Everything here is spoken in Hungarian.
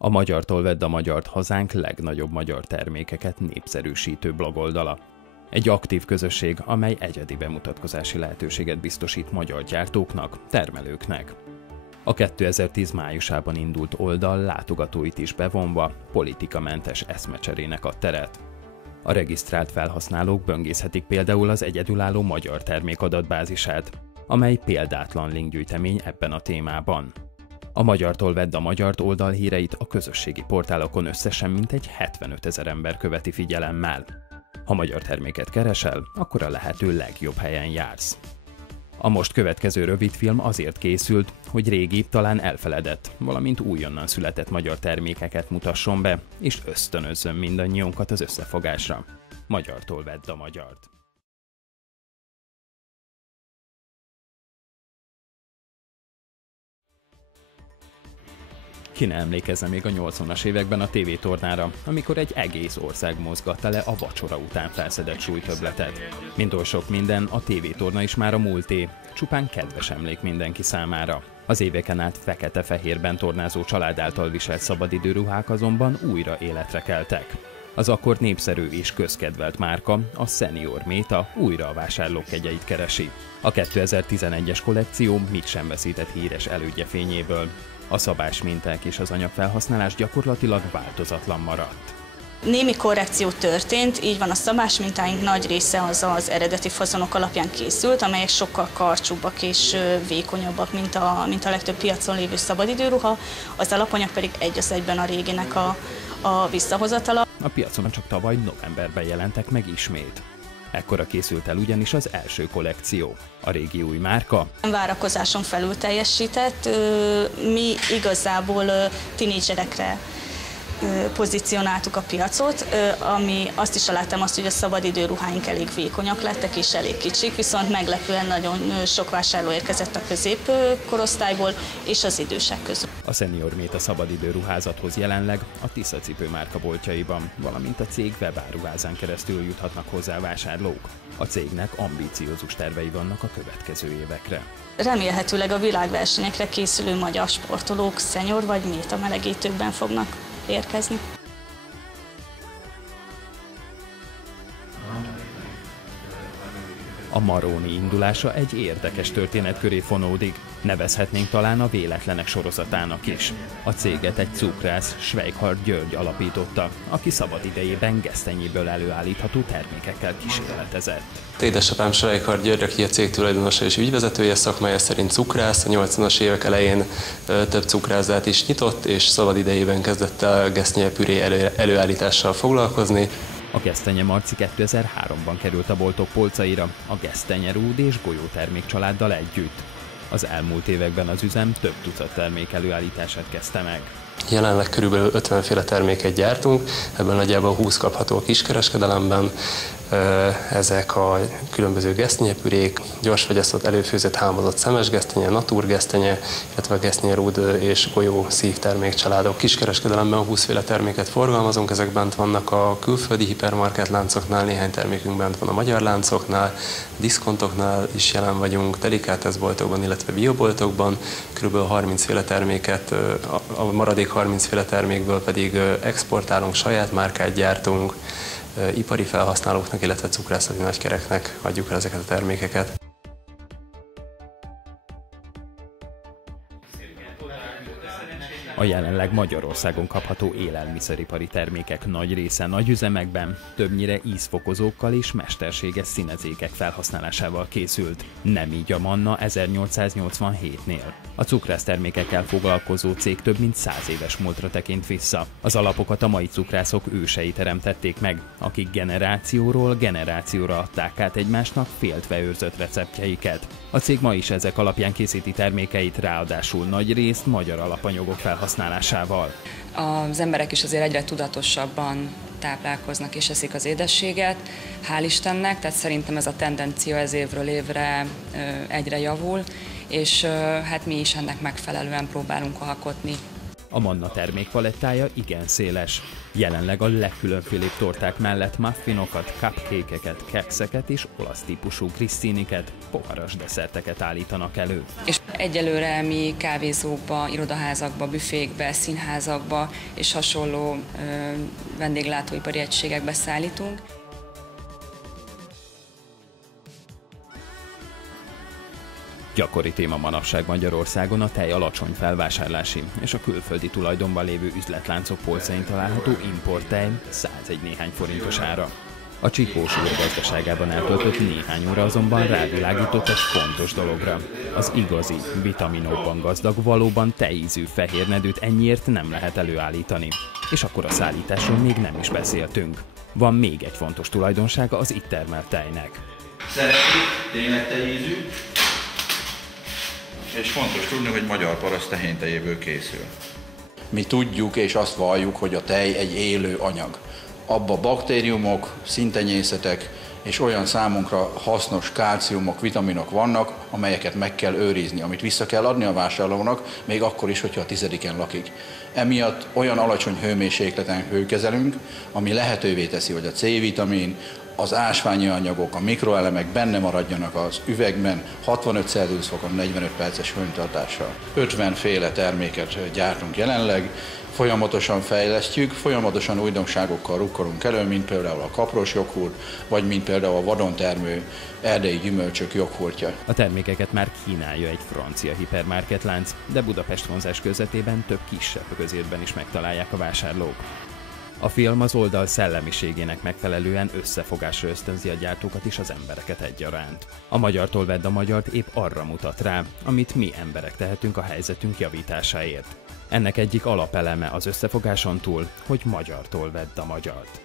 A Magyartól vedd a magyart hazánk legnagyobb magyar termékeket népszerűsítő blogoldala. Egy aktív közösség, amely egyedi bemutatkozási lehetőséget biztosít magyar gyártóknak, termelőknek. A 2010 májusában indult oldal látogatóit is bevonva politikamentes eszmecserének ad teret. A regisztrált felhasználók böngészhetik például az egyedülálló magyar termék adatbázisát, amely példátlan linkgyűjtemény ebben a témában. A Magyartól vedd a magyart oldal híreit a közösségi portálokon összesen mintegy 75 000 ember követi figyelemmel. Ha magyar terméket keresel, akkor a lehető legjobb helyen jársz. A most következő rövidfilm azért készült, hogy régi, talán elfeledett, valamint újonnan született magyar termékeket mutasson be, és ösztönözzön mindannyiunkat az összefogásra. Magyartól vedd a magyart. Ki ne emlékezne még a 80-as években a tévétornára, amikor egy egész ország mozgatta le a vacsora után felszedett súlytöbbletet. Mint oly sok minden, a tévétorna is már a múlté, csupán kedves emlék mindenki számára. Az éveken át fekete-fehérben tornázó család által viselt szabadidőruhák azonban újra életre keltek. Az akkor népszerű és közkedvelt márka, a Senior Méta újra a vásárlók kegyeit keresi. A 2011-es kollekció mit sem veszített híres elődje fényéből. A szabás minták és az anyagfelhasználás gyakorlatilag változatlan maradt. Némi korrekció történt, így van, a szabás mintáink nagy része az eredeti fazonok alapján készült, amelyek sokkal karcsúbbak és vékonyabbak, mint a legtöbb piacon lévő szabadidőruha, az alapanyag pedig egy az egyben a réginek a visszahozatala. A piacon csak tavaly novemberben jelentek meg ismét. Ekkora készült el ugyanis az első kollekció, a régi új márka. Várakozáson felül teljesített, mi igazából tinédzserekre pozícionáltuk a piacot, ami azt is láttam, hogy a szabadidőruháink elég vékonyak lettek és elég kicsik, viszont meglepően nagyon sok vásárló érkezett a középkorosztályból és az idősek közül. A Senior Méta szabadidőruházathoz jelenleg a Tisza cipő márkaboltjaiban, valamint a cég webáruházán keresztül juthatnak hozzá vásárlók. A cégnek ambiciózus tervei vannak a következő évekre. Remélhetőleg a világversenyekre készülő magyar sportolók Senior vagy Méta melegítőkben fognak érkezni. A Maroni indulása egy érdekes történet köré fonódik, nevezhetnénk talán a véletlenek sorozatának is. A céget egy cukrász, Schweikhardt György alapította, aki szabadidejében gesztenyéből előállítható termékekkel kísérletezett. Édesapám Schweikhardt György, aki a cég tulajdonosa és ügyvezetője, szakmája szerint cukrász, a 80-as évek elején több cukrászdát is nyitott, és szabadidejében kezdett el gesztenyepüré előállítással foglalkozni. A gesztenye Marci 2003-ban került a boltok polcaira, a gesztenyerúd és golyótermék családdal együtt. Az elmúlt években az üzem több tucat termék előállítását kezdte meg. Jelenleg körülbelül 50 féle terméket gyártunk, ebből nagyjából 20 kapható a kiskereskedelemben. Ezek a különböző gesztenyepürék, gyorsfagyasztott, előfőzött, hámozott szemes gesztenye, naturgesztenye, illetve a gesztenyerúd és golyó szívtermékcsaládok. Kiskereskedelemben 20 féle terméket forgalmazunk, ezek bent vannak a külföldi hipermarket láncoknál, néhány termékünk bent van a magyar láncoknál, diszkontoknál is jelen vagyunk, delikáteszboltokban, illetve bioboltokban. Körülbelül 30 féle terméket, a maradék 30 féle termékből pedig exportálunk, saját márkát gyártunk, ipari felhasználóknak, illetve cukrászati nagykereknek adjuk el ezeket a termékeket. A jelenleg Magyarországon kapható élelmiszeripari termékek nagy része nagy üzemekben, többnyire ízfokozókkal és mesterséges színezékek felhasználásával készült. Nem így a Manna 1887-nél. A cukrásztermékekkel foglalkozó cég több mint 100 éves múltra tekint vissza. Az alapokat a mai cukrászok ősei teremtették meg, akik generációról generációra adták át egymásnak féltve őrzött receptjeiket. A cég ma is ezek alapján készíti termékeit, ráadásul nagy részt magyar alapanyagok felhasználásával. Az emberek is azért egyre tudatosabban táplálkoznak és eszik az édességet, hál' Istennek, tehát szerintem ez a tendencia ez évről évre egyre javul, és hát mi is ennek megfelelően próbálunk alkotni. A Manna termékpalettája igen széles. Jelenleg a legkülönfélébb torták mellett muffinokat, cupcake-eket, kekszeket és olasz típusú grissiniket, poharas desszerteket állítanak elő. És egyelőre mi kávézókba, irodaházakba, büfékbe, színházakba és hasonló vendéglátóipari egységekbe szállítunk. Gyakori téma manapság Magyarországon a tej alacsony felvásárlási és a külföldi tulajdonban lévő üzletláncok polcain található importtej 101 néhány forintos ára. A Csikós úr gazdaságában eltöltött néhány óra azonban rávilágított egy fontos dologra. Az igazi, vitaminokban gazdag, valóban tejízű fehérnedűt ennyiért nem lehet előállítani. És akkor a szállításról még nem is beszéltünk. Van még egy fontos tulajdonsága az itt termelt tejnek. Szeretjük, tényleg tejízű, és fontos tudni, hogy magyar paraszt tehénytejéből készül. Mi tudjuk és azt valljuk, hogy a tej egy élő anyag. Abba baktériumok, színtenyészetek és olyan számunkra hasznos kálciumok, vitaminok vannak, amelyeket meg kell őrizni, amit vissza kell adni a vásárlónak, még akkor is, hogyha a 10-en lakik. Emiatt olyan alacsony hőmérsékleten hőkezelünk, ami lehetővé teszi, hogy a C-vitamin, az ásványi anyagok, a mikroelemek benne maradjanak az üvegben 65 Celsius fokon 45 perces hőtartással. 50 féle terméket gyártunk jelenleg, folyamatosan fejlesztjük, folyamatosan újdonságokkal rukkolunk elő, mint például a kapros joghurt, vagy mint például a vadon termő erdei gyümölcsök joghurtja. A termékeket már kínálja egy francia hipermarketlánc, de Budapest vonzás közvetében több kisebb közértben is megtalálják a vásárlók. A film az oldal szellemiségének megfelelően összefogásra ösztönzi a gyártókat és az embereket egyaránt. A Magyartól vedd a magyart épp arra mutat rá, amit mi emberek tehetünk a helyzetünk javításáért. Ennek egyik alapeleme az összefogáson túl, hogy magyartól vedd a magyart.